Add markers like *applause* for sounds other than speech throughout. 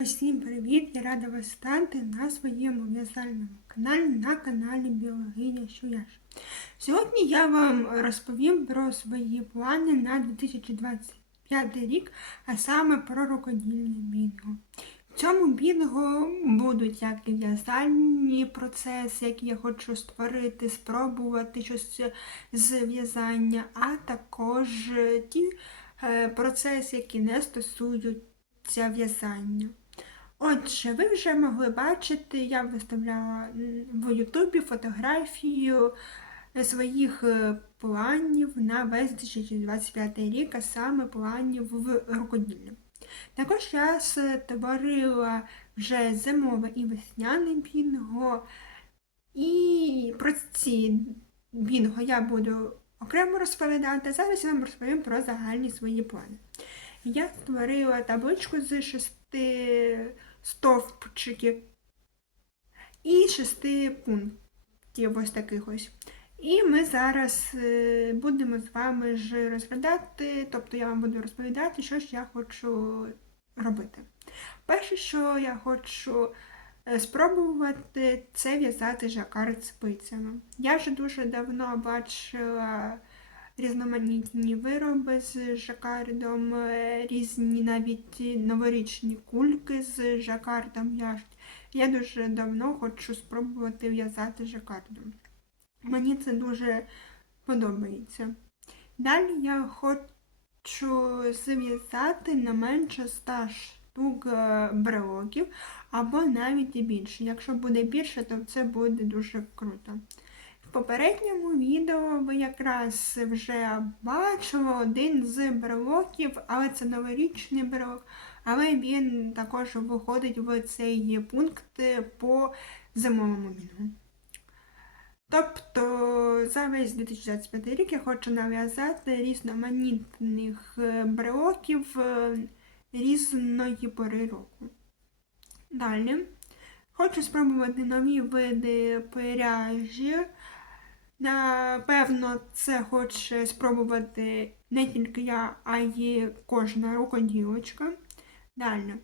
Всім привіт! Я рада вас стати на своєму в'язальному каналі на каналі Біологиня Шуяш. Сьогодні я вам розповім про свої плани на 2025 рік, а саме про рукодільне бінго. В цьому бінго будуть як і в'язальні процеси, які я хочу створити, спробувати щось з в'язання, а також ті е, процеси, які не стосуються в'язання. Отже, ви вже могли бачити, я виставляла в Ютубі фотографію е, своїх е, планів на весь 2025 рік, а саме планів в рукоділлі. Також я створила вже зимове і весняне бінго, і про ці бінго я буду окремо розповідати. Зараз я вам розповім про загальні свої плани. Я створила табличку з шести стовпчиків і шести пунктів ось таких ось. І ми зараз е, будемо з вами ж розглядати, тобто я вам буду розповідати, що ж я хочу робити. Перше, що я хочу е, спробувати, це в'язати жакард спицями. Я вже дуже давно бачила різноманітні вироби з жакардом, е, різні навіть новорічні кульки з жакардом в'яжуть. Я дуже давно хочу спробувати в'язати жакардом. Мені це дуже подобається. Далі я хочу зв'язати не менше 100 штук е, брелоків, або навіть і більше. Якщо буде більше, то це буде дуже круто. В попередньому відео ви якраз вже бачили один з брелоків, але це новорічний брелок, але він також виходить в цей пункт по зимовому міну. Тобто за весь 2025 рік я хочу нав'язати різноманітних е, брелоків е, різної пори року. Далі хочу спробувати нові види пряжі. Напевно, це хоче спробувати не тільки я, а й кожна рукоділочка. Далі.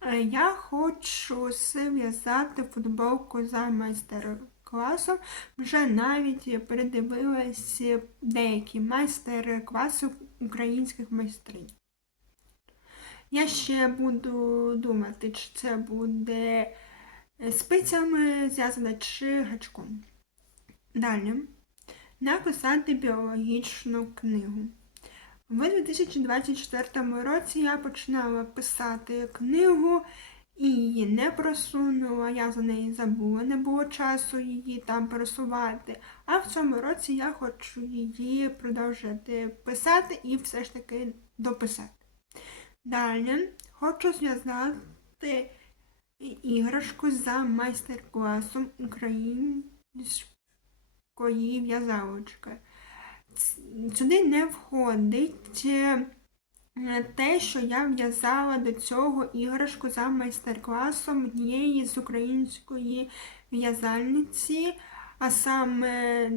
Е, Я хочу зв'язати футболку за майстер-класом. Вже навіть передивилась деякі майстер-класи українських майстринь. Я ще буду думати, чи це буде спицями зв'язане чи гачком. Далі. Написати біологічну книгу. В 2024 році я починала писати книгу і її не просунула, я за неї забула, не було часу її там пересувати. А в цьому році я хочу її продовжити писати і все ж таки дописати. Далі хочу зв'язати іграшку за майстер-класом української в'язалочки. Сюди не входить е, те, що я в'язала до цього іграшку за майстер-класом однієї з української в'язальниці, а саме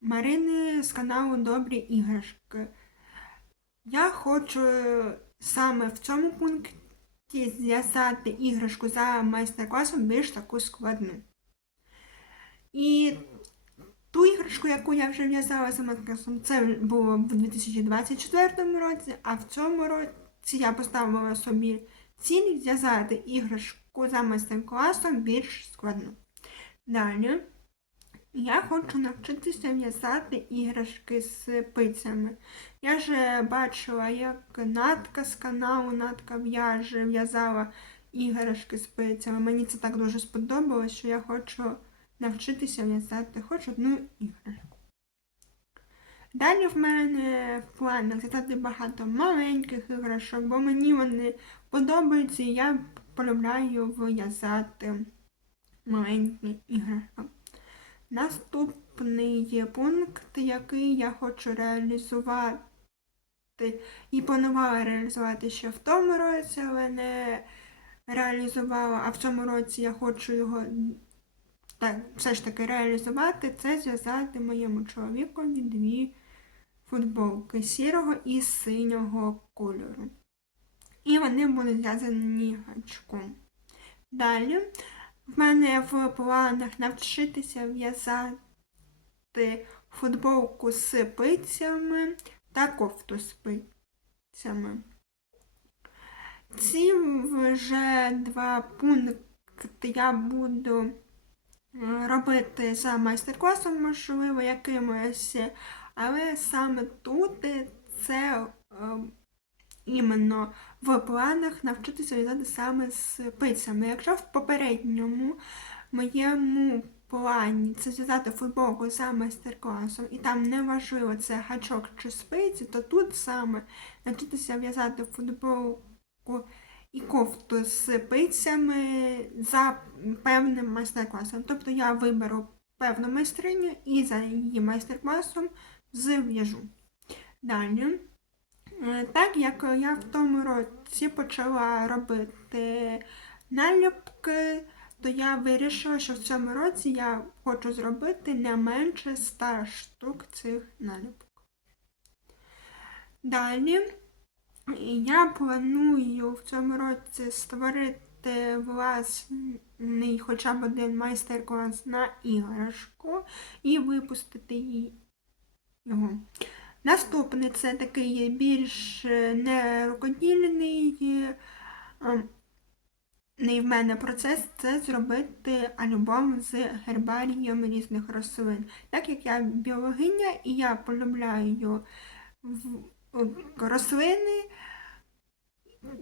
Марини з каналу Добрі іграшки. Я хочу саме в цьому пункті зв'язати іграшку за майстер-класом більш таку складну. І ту іграшку, яку я вже в'язала за майстер-класом, це було в 2024 році, а в цьому році я поставила собі ціль зв'язати іграшку за майстер-класом більш складну. Далі. Я хочу навчитися в'язати іграшки з пицями. Я вже бачила, як Натка з каналу Натка в'яже в'язала іграшки з пицями. Мені це так дуже сподобалось, що я хочу навчитися в'язати хоч одну іграшку. Далі в мене в планах зв'язати багато маленьких іграшок, бо мені вони подобаються і я полюбляю в'язати маленькі іграшки. Наступний пункт, який я хочу реалізувати і планувала реалізувати ще в тому році, але не реалізувала, а в цьому році я хочу його так, все ж таки реалізувати, це зв'язати моєму чоловікові дві футболки сірого і синього кольору. і вони будуть зв'язані гачком. Далі в мене в планах навчитися в'язати футболку з пицями та кофту з пицями. Ці вже два пункти я буду робити за майстер-класом, можливо, якимось, але саме тут це е, іменно в планах навчитися в'язати саме з пицями. Якщо в попередньому моєму плані це зв'язати футболку за майстер-класом, і там не важливо це гачок чи спиці, то тут саме навчитися в'язати футболку і кофту з пицями за певним майстер-класом. Тобто я виберу певну майстриню і за її майстер-класом зв'яжу. Далі. Е, Так як я в тому році почала робити наліпки, то я вирішила, що в цьому році я хочу зробити не менше 100 штук цих наліпок. Далі я планую в цьому році створити власний хоча б один майстер-клас на іграшку і випустити її. його. Наступний це такий більш е, не рукодільний е, ем, не в мене процес це зробити альбом з гербарієм різних рослин. Так як я біологиня і я полюбляю рослини,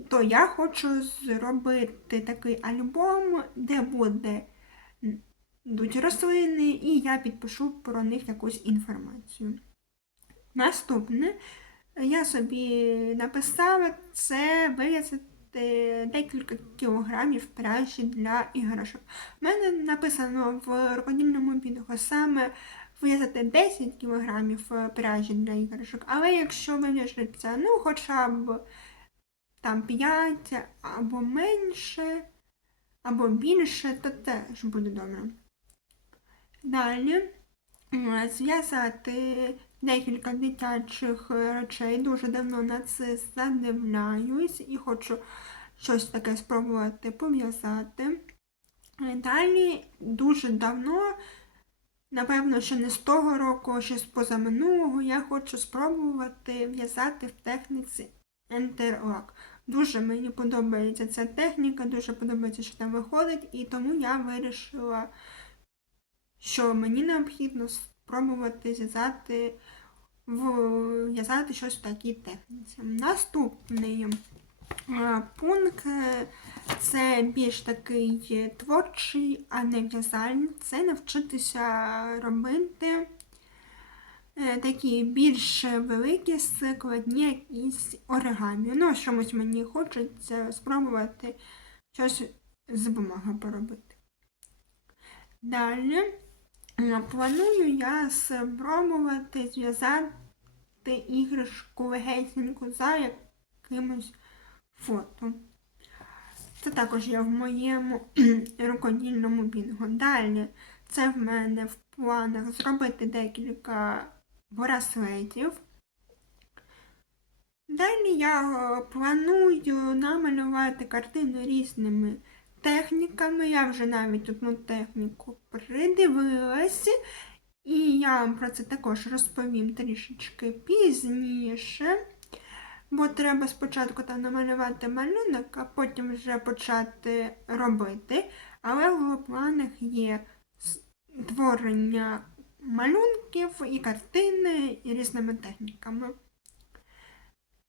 то я хочу зробити такий альбом, де буде будуть рослини, і я підпишу про них якусь інформацію. Наступне я собі написала це вив'язати декілька кілограмів пряжі для іграшок. У мене написано в рукодільному відео саме вив'язати 10 кілограмів пряжі для іграшок, але якщо вив'яжеться ну, хоча б там 5 або менше, або більше, то теж буде добре. Далі е, зв'язати декілька дитячих речей. Дуже давно на це задивляюсь і хочу щось таке спробувати пов'язати. Е, Далі дуже давно, напевно, ще не з того року, а ще з позаминулого, я хочу спробувати в'язати в техніці Interlock. Дуже мені подобається ця техніка, дуже подобається, що там виходить, і тому я вирішила, що мені необхідно спробувати зв'язати в'язати щось в такій техніці. Наступний пункт е, це більш такий творчий, а не в'язальний. Це навчитися робити е, такі більш великі складні якісь оригамі. Ну, чомусь мені хочеться спробувати щось з бумаги поробити. Далі е, планую я спробувати зв'язати іграшку легесеньку за якимось фото. Це також є в моєму *clears throat* рукодільному бінго. Далі це в мене в планах зробити декілька браслетів. Далі я е, планую намалювати картину різними техніками. Я вже навіть одну техніку придивилася, і я вам про це також розповім трішечки пізніше. Бо треба спочатку там намалювати малюнок, а потім вже почати робити. Але в планах є створення малюнків і картини і різними техніками.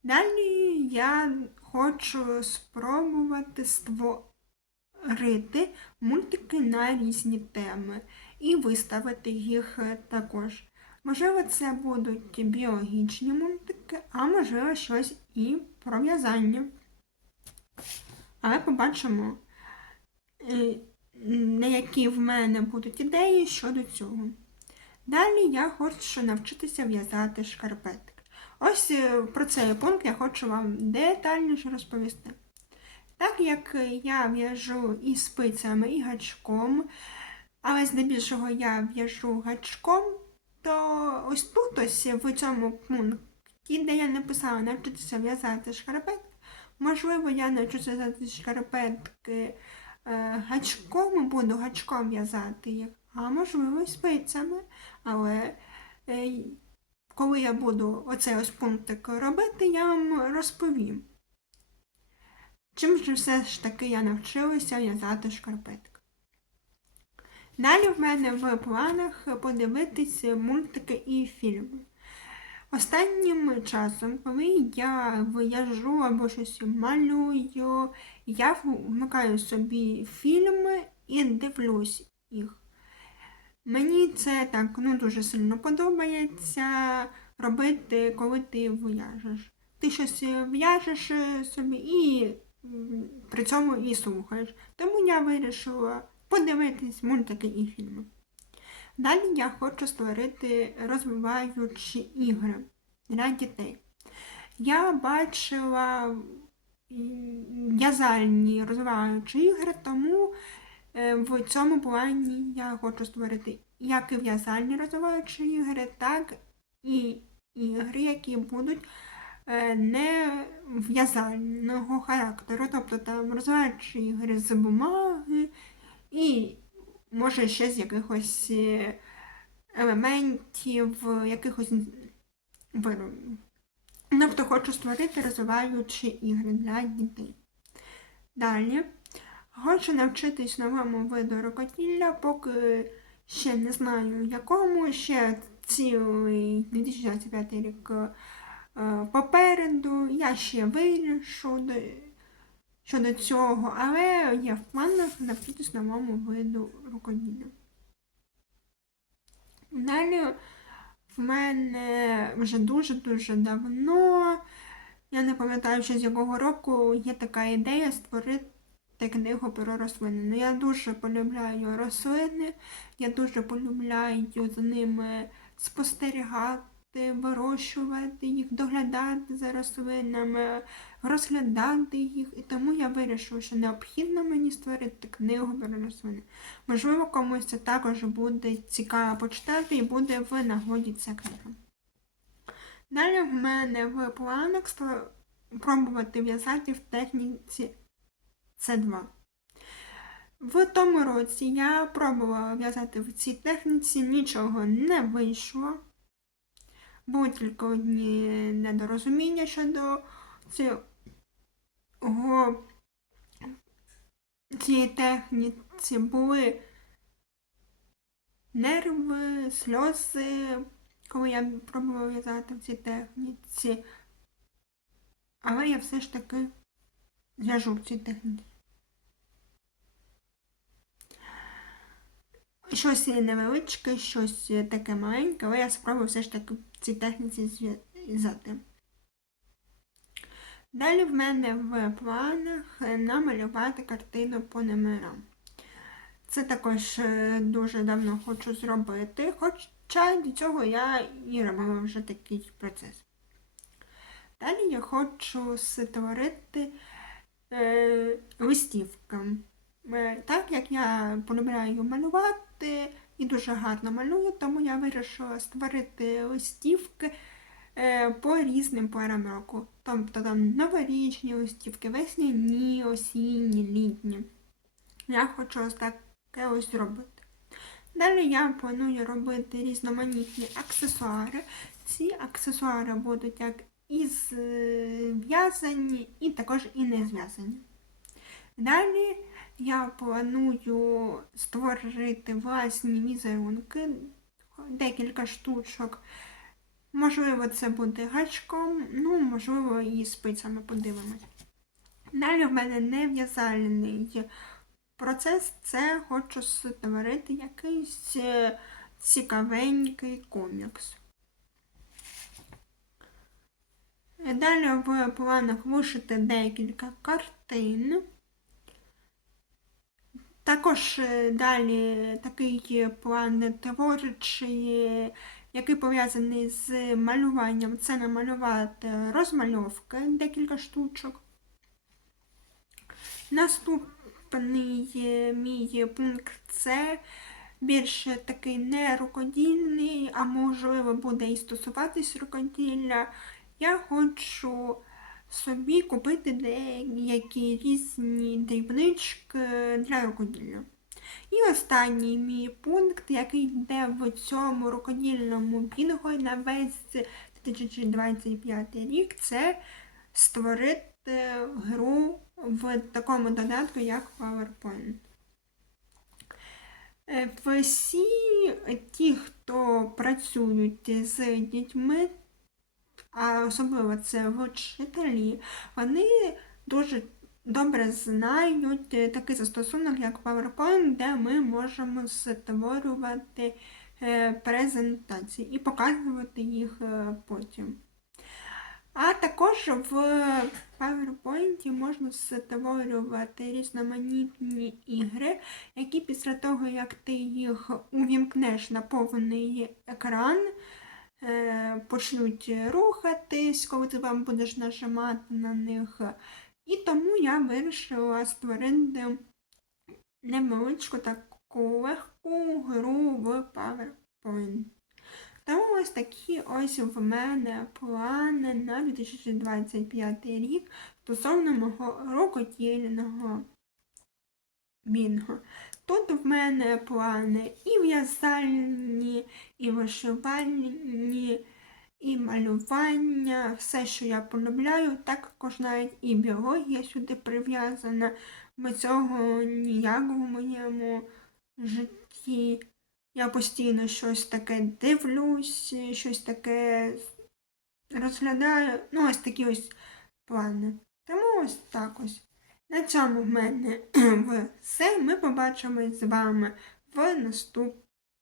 Далі я хочу спробувати створити мультики на різні теми і виставити їх також. Можливо, це будуть біологічні мультики, а можливо, щось і про в'язання. Але побачимо, е, на які в мене будуть ідеї щодо цього. Далі я хочу навчитися в'язати шкарпетки. Ось е, про цей пункт я хочу вам детальніше розповісти. Так як я в'яжу і спицями, і гачком, але здебільшого я в'яжу гачком, то ось тут ось в цьому пункті, де я написала навчитися в'язати шкарпетки, Можливо, я навчуся в'язати шкарпетки е, гачком буду гачком в'язати їх, а можливо, спицями. Але е, коли я буду оцей ось пунктик робити, я вам розповім. Чим же все ж таки я навчилася в'язати шкарпетки. Далі в мене в планах подивитись мультики і фільми. Останнім часом, коли я в'яжу або щось малюю, я вмикаю собі фільми і дивлюсь їх. Мені це так ну, дуже сильно подобається робити, коли ти в'яжеш. Ти щось в'яжеш собі і при цьому і слухаєш. Тому я вирішила подивитись мультики і фільми. Далі я хочу створити розвиваючі ігри для дітей. Я бачила в'язальні розвиваючі ігри, тому е, в цьому плані я хочу створити як і в'язальні розвиваючі ігри, так і ігри, які будуть е, не в'язального характеру, тобто там розвиваючі ігри з бумаги і може ще з якихось е, елементів, якихось виробів. Тобто хочу створити розвиваючі ігри для дітей. Далі хочу навчитись новому виду рукоділля, поки ще не знаю якому, ще цілий 2025 рік е, попереду. Я ще вирішу щодо цього, але є в планах навчитись новому виду рукоділля. Далі в мене вже дуже-дуже давно, я не пам'ятаю, ще з якого року є така ідея створити книгу про рослини. Ну, я дуже полюбляю рослини, я дуже полюбляю за ними спостерігати, вирощувати їх, доглядати за рослинами, розглядати їх. І тому я вирішила, що необхідно мені створити книгу про рослини. Можливо, комусь це також буде цікаво почитати і буде в нагоді ця книга. Далі в мене в планах спробувати в'язати в техніці С2. В тому році я пробувала в'язати в цій техніці, нічого не вийшло. Були тільки одні недорозуміння щодо цього цієї техніці були нерви, сльози, коли я пробувала в'язати в цій техніці. Але я все ж таки в'яжу в цій техніці. Щось невеличке, щось таке маленьке, але я спробую все ж таки в цій техніці зв'язати. Далі в мене в планах намалювати картину по номерам. Це також е, дуже давно хочу зробити, хоча до цього я і робила вже такий процес. Далі я хочу створити е, листівки. Е, Так як я полюбляю малювати і дуже гарно малюю, тому я вирішила створити листівки е, по різним порам року. Тобто там новорічні листівки, весняні, осінні, літні. Я хочу ось таке ось зробити. Далі я планую робити різноманітні аксесуари. Ці аксесуари будуть як і зв'язані, і також і не зв'язані. Далі я планую створити власні візерунки, декілька штучок. Можливо, це буде гачком, ну, можливо, і спицями подивимось. Далі в мене не в'язальний процес, це хочу створити якийсь е, цікавенький комікс. Далі в планах вишити декілька картин. Також е, далі такий план творчий, який пов'язаний з малюванням, це намалювати розмальовки декілька штучок. Наступний мій пункт це більше такий не рукодільний, а можливо буде і стосуватись рукоділля. Я хочу собі купити деякі різні дрібнички для рукоділля. І останній мій пункт, який йде в цьому рукодільному бінго на весь 2025 рік, це створити гру в такому додатку, як PowerPoint. Е, Всі ті, хто працюють з дітьми, а особливо це вчителі, вони дуже добре знають е, такий застосунок, як PowerPoint, де ми можемо створювати е, презентації і показувати їх е, потім. А також в PowerPoint можна створювати різноманітні ігри, які після того, як ти їх увімкнеш на повний екран, почнуть рухатись, коли ти вам будеш нажимати на них. І тому я вирішила створити невеличку таку легку гру в PowerPoint. Тому ось такі ось в мене плани на 2025 рік стосовно мого рукодільного бінго. Тут в мене плани і в'язальні, і вишивальні, і малювання, все, що я полюбляю, також навіть і біологія сюди прив'язана. Без цього ніяк в моєму житті. Я постійно щось таке дивлюсь, щось таке розглядаю. Ну, ось такі ось плани. Тому ось так ось. На цьому в мене *clears throat* все. Ми побачимось з вами в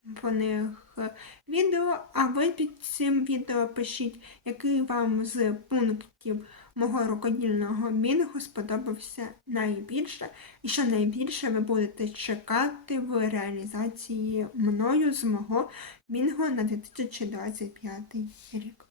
наступних відео. А ви під цим відео пишіть, який вам з пунктів мого рукодільного мінгу сподобався найбільше, і що найбільше ви будете чекати в реалізації мною з мого мінгу на 2025 рік.